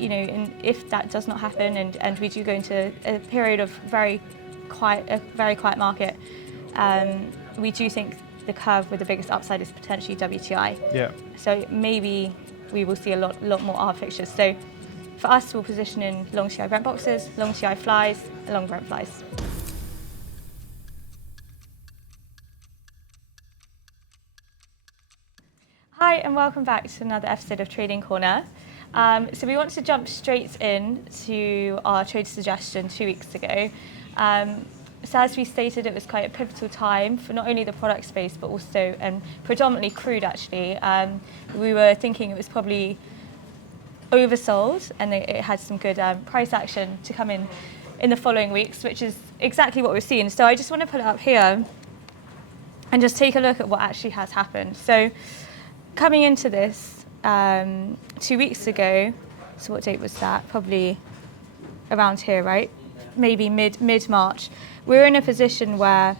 and if that does not happen and we do go into a period of a very quiet market, we do think the curve with the biggest upside is potentially WTI. Yeah. So maybe we will see a lot more arb fixtures. So for us, we'll position in long TI Brent boxes, long TI flies, and long Brent flies. Hi, and welcome back to another episode of Trading Corner. So we want to jump straight in to our trade suggestion 2 weeks ago. So as we stated, it was quite a pivotal time for not only the product space, but also, and predominantly crude actually. We were thinking it was probably oversold, and it had some good price action to come in the following weeks, which is exactly what we're seeing. So I just want to put it up here and just take a look at what actually has happened. So coming into this 2 weeks ago, so what date was that? Probably around here, right? Maybe mid-March. We were in a position where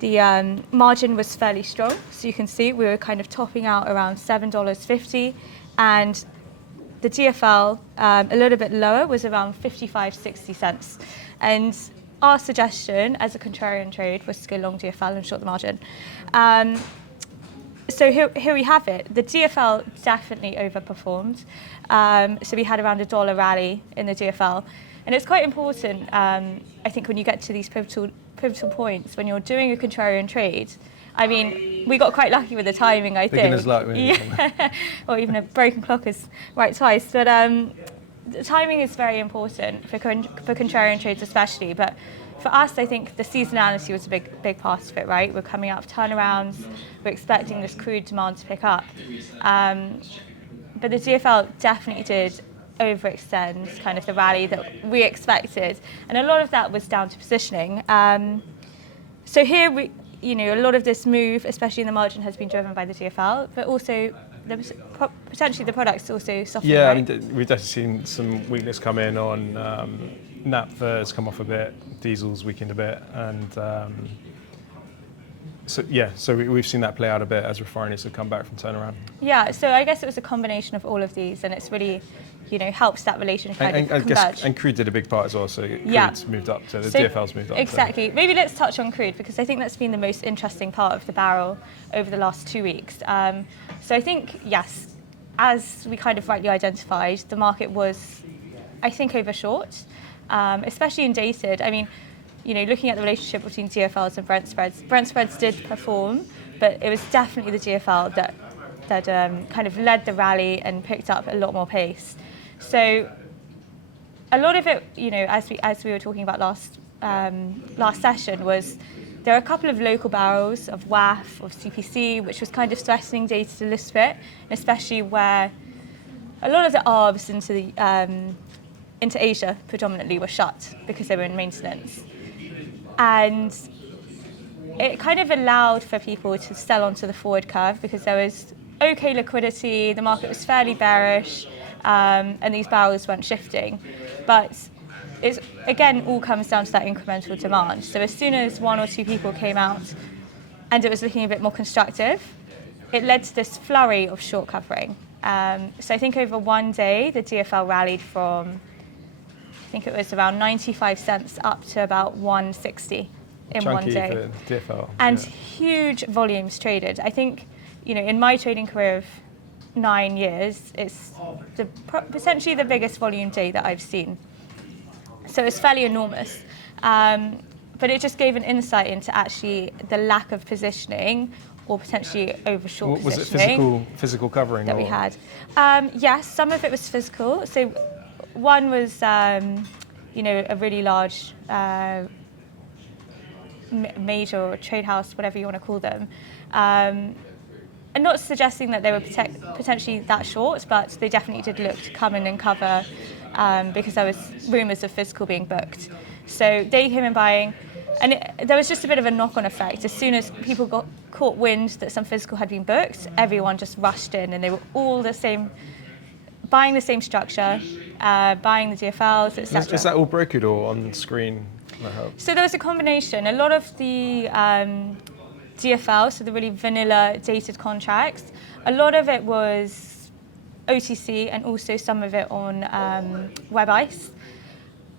the margin was fairly strong. So you can see we were kind of topping out around $7.50, and the GFL, a little bit lower, was around 55-60 cents. And our suggestion as a contrarian trade was to go long GFL and short the margin. So here we have it. The GFL definitely overperformed. So we had around $1 rally in the GFL. And it's quite important, I think, when you get to these pivotal points, when you're doing a contrarian trade. I mean, we got quite lucky with the timing, I think. Beginner's luck, maybe. Yeah. Or even a broken clock is right twice. But the timing is very important for contrarian trades especially. But for us, I think the seasonality was a big part of it, right? We're coming out of turnarounds. We're expecting this crude demand to pick up. But the GFL definitely did overextend kind of the rally that we expected, and a lot of that was down to positioning. So here we, a lot of this move, especially in the margin, has been driven by the GFL, but also potentially the products also softening. Yeah, right? I mean, we've definitely seen some weakness come in on naphtha's come off a bit, diesel's weakened a bit, and so we've seen that play out a bit as refineries have come back from turnaround. Yeah, so I guess it was a combination of all of these, and it's really helps that relationship converge. And crude did a big part as well, so crude's moved up, so the DFL's moved up. Exactly. Maybe let's touch on crude, because I think that's been the most interesting part of the barrel over the last 2 weeks. So I think, yes, as we kind of rightly identified, the market was, I think, overshort, especially in dated. I mean, looking at the relationship between GFLs and Brent spreads did perform, but it was definitely the GFL that kind of led the rally and picked up a lot more pace. So a lot of it, as we were talking about last session, was there are a couple of local barrels of WAF, of CPC, which was kind of threatening data a little bit, especially where a lot of the ARBs into Asia predominantly were shut because they were in maintenance. And it kind of allowed for people to sell onto the forward curve because there was okay liquidity, the market was fairly bearish, and these barrels weren't shifting. But it again all comes down to that incremental demand. So as soon as one or two people came out and it was looking a bit more constructive, it led to this flurry of short covering. So I think over one day, the GFL rallied from, I think it was around 95 cents up to about 160 in Chunky one day. For DFL. And huge volumes traded. I think, in my trading career of 9 years, it's potentially the biggest volume day that I've seen. So it's fairly enormous. But it just gave an insight into actually the lack of positioning or potentially overshort positioning. Was it physical covering that we had? Yes, some of it was physical. So one was, a really large major or trade house, whatever you want to call them. And not suggesting that they were potentially that short, but they definitely did look to come in and cover because there was rumours of physical being booked. So they came in buying, and there was just a bit of a knock-on effect. As soon as people caught wind that some physical had been booked, everyone just rushed in, and they were all the same, buying the same structure, buying the GFLs, etc. Is that all brokered or on screen? So there was a combination. A lot of the GFL, so the really vanilla dated contracts, a lot of it was OTC and also some of it on web ice.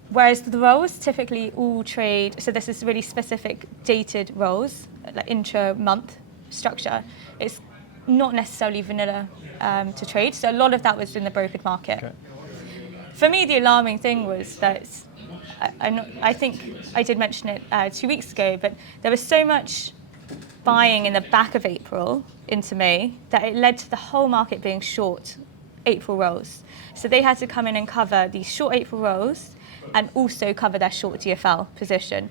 Whereas the rolls typically all trade, so this is really specific dated rolls, like intra-month structure. It's not necessarily vanilla to trade, so a lot of that was in the brokered market. Okay. For me, the alarming thing was that, I think I did mention it 2 weeks ago, but there was so much buying in the back of April into May that it led to the whole market being short April rolls. So they had to come in and cover these short April rolls and also cover their short DFL position.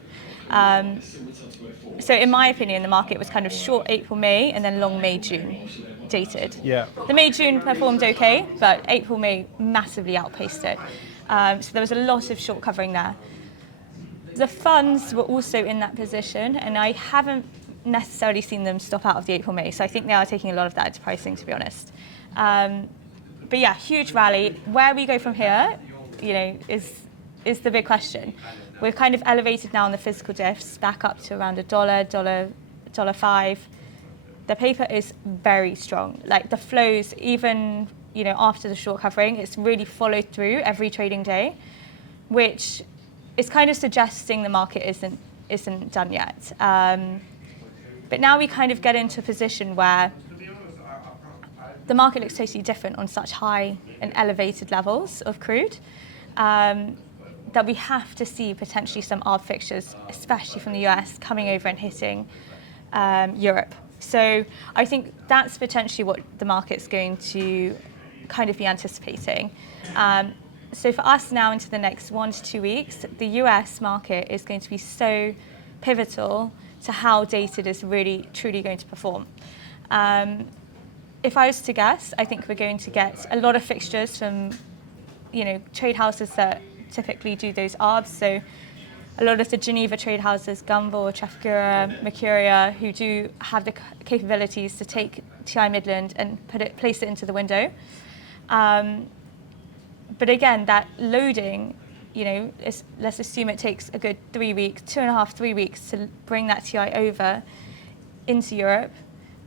So in my opinion, the market was kind of short April, May, and then long May, June dated. Yeah. The May, June performed okay, but April, May massively outpaced it. So there was a lot of short covering there. The funds were also in that position, and I haven't necessarily seen them stop out of the April, May. So I think they are taking a lot of that into pricing, to be honest. But yeah, huge rally. Where we go from here, is the big question. We're kind of elevated now on the physical diffs, back up to around $1.05. The paper is very strong. Like the flows, even after the short covering, it's really followed through every trading day, which is kind of suggesting the market isn't done yet. But now we kind of get into a position where the market looks totally different on such high and elevated levels of crude. That we have to see potentially some arb fixtures, especially from the US, coming over and hitting Europe. So I think that's potentially what the market's going to kind of be anticipating. So for us now into the next 1 to 2 weeks, the US market is going to be so pivotal to how dated is really, truly going to perform. If I was to guess, I think we're going to get a lot of fixtures from trade houses that typically do those arbs. So a lot of the Geneva trade houses, Gunvor, Trafigura, Mercuria, who do have the capabilities to take TI Midland and place it into the window. But again, that loading, let's assume it takes a good 3 weeks, 2.5, 3 weeks to bring that TI over into Europe.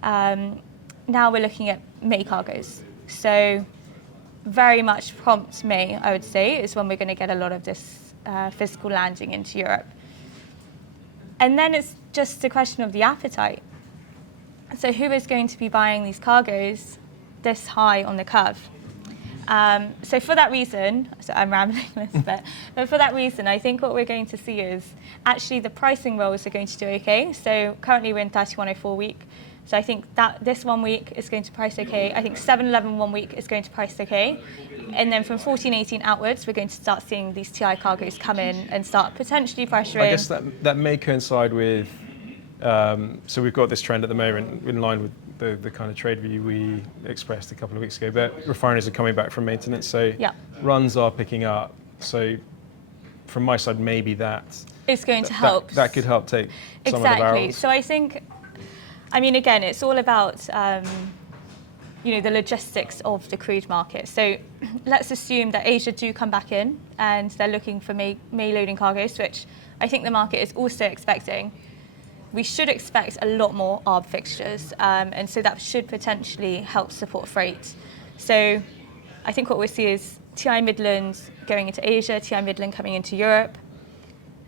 Now we're looking at May cargoes. So very much prompt May, I would say, is when we're going to get a lot of this physical landing into Europe. And then it's just a question of the appetite. So who is going to be buying these cargoes this high on the curve? So for that reason, so I'm rambling a little bit, but for that reason, I think what we're going to see is actually the pricing rolls are going to do okay. So currently we're in 3104 week. So I think that this 1 week is going to price okay. I think 711 1 week is going to price okay. And then from 1418 outwards, we're going to start seeing these TI cargoes come in and start potentially pressuring. I guess that may coincide with, so we've got this trend at the moment in line with the kind of trade view we expressed a couple of weeks ago, but refineries are coming back from maintenance, so yeah. Runs are picking up. So from my side, maybe it's going to help. That could help take some of the barrels. Exactly. So I think, again, it's all about the logistics of the crude market. So let's assume that Asia do come back in and they're looking for May loading cargoes, which I think the market is also expecting. We should expect a lot more arb fixtures, and so that should potentially help support freight. So I think what we'll see is TI Midland going into Asia, TI Midland coming into Europe,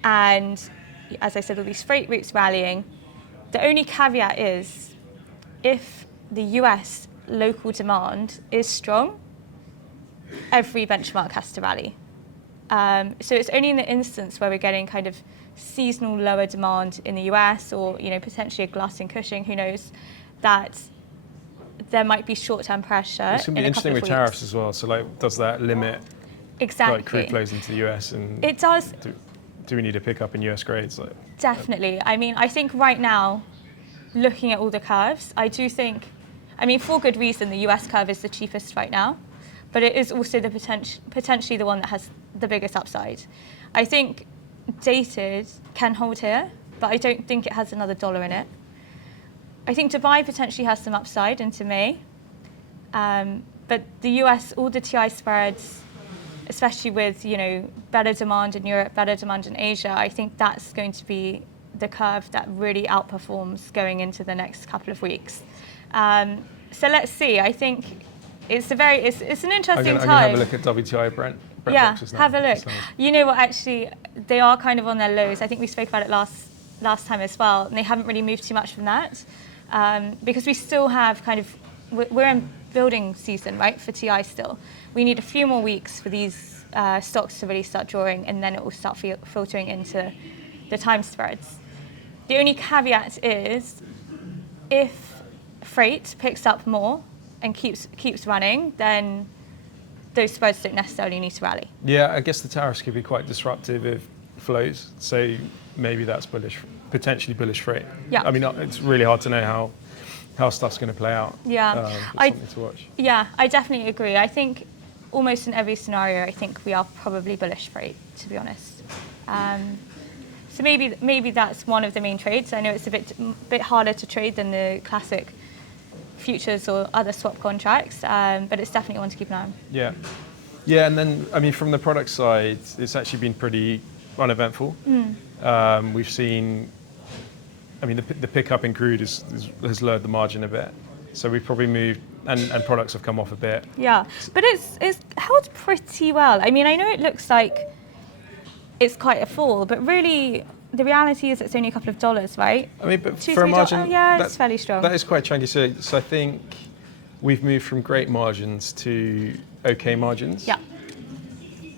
and as I said, all these freight routes rallying. The only caveat is if the US local demand is strong, every benchmark has to rally. So it's only in the instance where we're getting kind of seasonal lower demand in the US or potentially a glut in Cushing, who knows, that there might be short-term pressure. It's going to be interesting with tariffs as well. So does that limit crude flows into the US? And it does. Do we need a pickup in US grades? Definitely. I think right now, looking at all the curves, I do think, for good reason, the US curve is the cheapest right now, but it is also the potentially the one that has the biggest upside. I think dated can hold here, but I don't think it has another dollar in it. I think Dubai potentially has some upside into May, but the US, all the TI spreads, especially with better demand in Europe, better demand in Asia, I think that's going to be the curve that really outperforms going into the next couple of weeks. So let's see. I think it's an interesting I'm time. gonna have a look at WTI Brent boxes now. Have a look. So- You know what? Actually, they are kind of on their lows. I think we spoke about it last time as well, and they haven't really moved too much from that because we still have we're in building season, right, for TI still. We need a few more weeks for these stocks to really start drawing, and then it will start filtering into the time spreads. The only caveat is if freight picks up more and keeps running, then those spreads don't necessarily need to rally. Yeah, I guess the tariffs could be quite disruptive of flows. So maybe that's bullish, potentially bullish freight. Yeah. I mean, it's really hard to know how stuff's going to play out. Yeah. It's something to watch. Yeah, I definitely agree. I think almost in every scenario, I think we are probably bullish freight, to be honest. So maybe that's one of the main trades. I know it's a bit harder to trade than the classic futures or other swap contracts, but it's definitely one to keep an eye on. Yeah, and then I mean from the product side, it's actually been pretty uneventful. We've seen, I mean, the pickup in crude has lowered the margin a bit, so we've probably moved, and products have come off a bit. Yeah, but it's held pretty well. I mean, I know it looks like it's quite a fall, but really the reality is it's only a couple of dollars, right? I mean, but $2, for a $3, margin, it's fairly strong. That is quite chunky. So I think we've moved from great margins to okay margins. Yeah.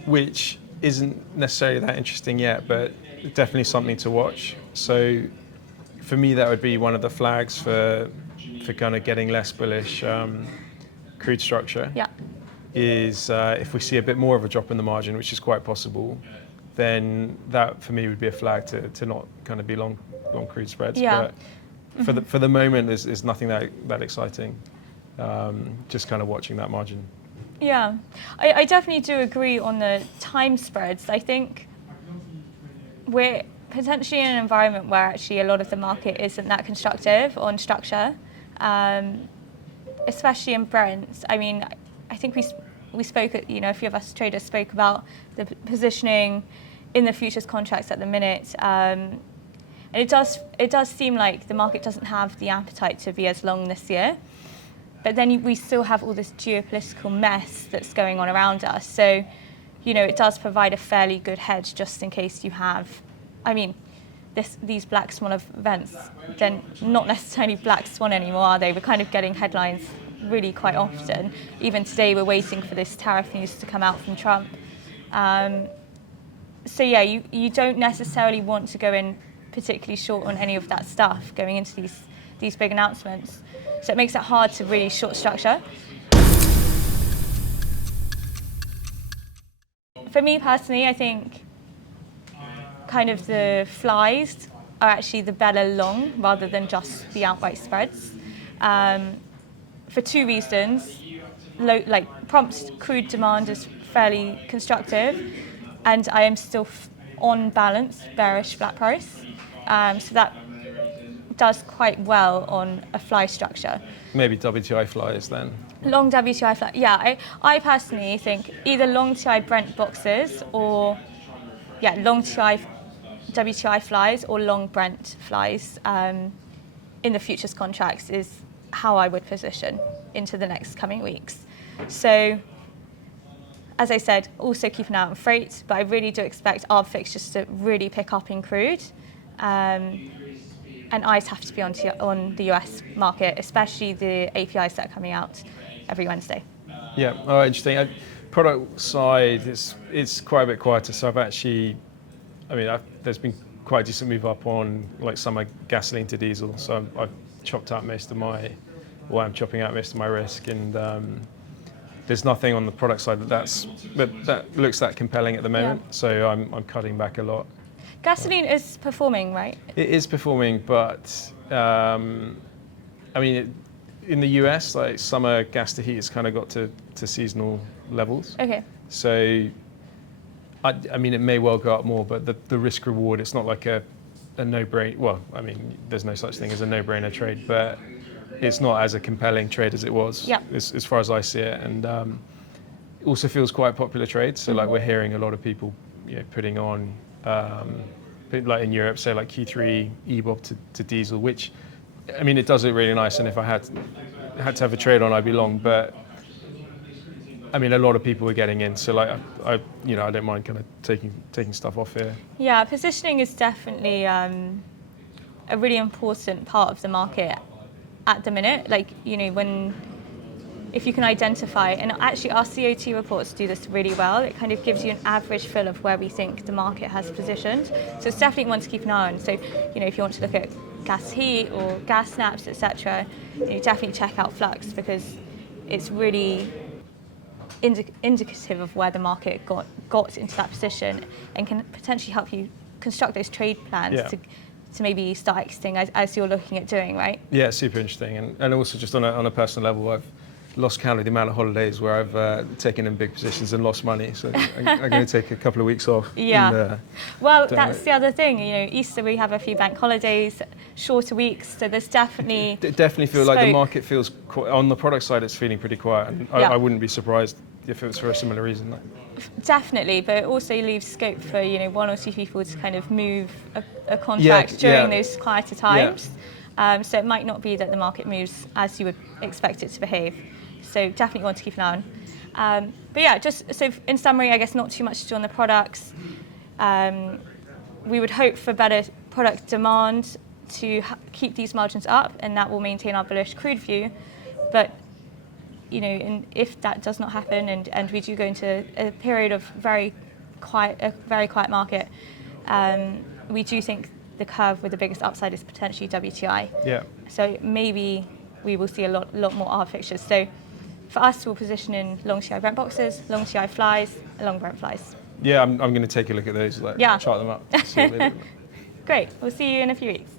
Which isn't necessarily that interesting yet, but definitely something to watch. So for me, that would be one of the flags for kind of getting less bullish crude structure. Yeah. Is if we see a bit more of a drop in the margin, which is quite possible, then that for me would be a flag to not kind of be long crude spreads. Yeah. But for the moment, there's nothing that exciting. Just kind of watching that margin. Yeah, I definitely do agree on the time spreads. I think we're potentially in an environment where actually a lot of the market isn't that constructive on structure, especially in Brent. I mean, I think we spoke, a few of us traders spoke about the positioning in the futures contracts at the minute. And it does seem like the market doesn't have the appetite to be as long this year. But then we still have all this geopolitical mess that's going on around us. So, it does provide a fairly good hedge just in case you have, these black swan events. They're not necessarily black swan anymore, are they? We're kind of getting headlines really quite often. Even today, we're waiting for this tariff news to come out from Trump. So yeah, you don't necessarily want to go in particularly short on any of that stuff going into these big announcements. So it makes it hard to really short structure. For me personally, I think kind of the flies are actually the better long rather than just the outright spreads. For two reasons. Prompt crude demand is fairly constructive, and I am still on balance bearish flat price. So that does quite well on a fly structure. Maybe WTI flies then. Long WTI fly, yeah. I personally think either long TI Brent boxes or, long TI WTI flies or long Brent flies in the futures contracts is how I would position into the next coming weeks. So, as I said, also keep an eye on freight, but I really do expect ARB fixtures to really pick up in crude. And eyes have to be on the US market, especially the APIs that are coming out every Wednesday. Yeah, interesting. Product side, it's quite a bit quieter. So I've actually, there's been quite a decent move up on like summer gasoline to diesel. So I've chopped out most of I'm chopping out most of my risk, and there's nothing on the product side that looks that compelling at the moment. Yeah. So I'm cutting back a lot. Gasoline is performing, right? It is performing, but in the US, like summer gas to heat has kind of got to seasonal levels. Okay. So, it may well go up more, but the risk reward, it's not like a no-brainer. Well, there's no such thing as a no-brainer trade, but it's not as a compelling trade as it was, as far as I see it. And it also feels quite a popular trade. So, like, we're hearing a lot of people, putting on. Like in Europe, say like Q3 EBOB to diesel, which, it does look really nice. And if I had to have a trade on, I'd be long. But I mean, a lot of people are getting in, so like I don't mind kind of taking stuff off here. Yeah, positioning is definitely a really important part of the market at the minute. Like, if you can identify, and actually our COT reports do this really well, it kind of gives you an average feel of where we think the market has positioned. So it's definitely one to keep an eye on. So, if you want to look at gas heat or gas snaps, etc., definitely check out Flux, because it's really indicative of where the market got into that position, and can potentially help you construct those trade plans to maybe start exiting as you're looking at doing, right? Yeah, super interesting. And also just on a personal level, I've lost count of the amount of holidays where I've taken in big positions and lost money. So I'm going to take a couple of weeks off. Yeah. Well, that's the other thing. Easter we have a few bank holidays, shorter weeks, so there's definitely definitely feel like the market feels on the product side. It's feeling pretty quiet, and I wouldn't be surprised if it was for a similar reason. Definitely, but it also leaves scope for one or two people to kind of move a contract during those quieter times. So it might not be that the market moves as you would expect it to behave. So definitely want to keep an eye on. But yeah, just so in summary, I guess not too much to do on the products. We would hope for better product demand to keep these margins up, and that will maintain our bullish crude view. But if that does not happen, and we do go into a period of a very quiet market, we do think the curve with the biggest upside is potentially WTI. Yeah. So maybe we will see a lot more ARB fixtures. So for us, we'll position in long TI Brent boxes, long TI flies, long Brent flies. Yeah, I'm going to take a look at those, chart them up. See what they look like. Great. We'll see you in a few weeks.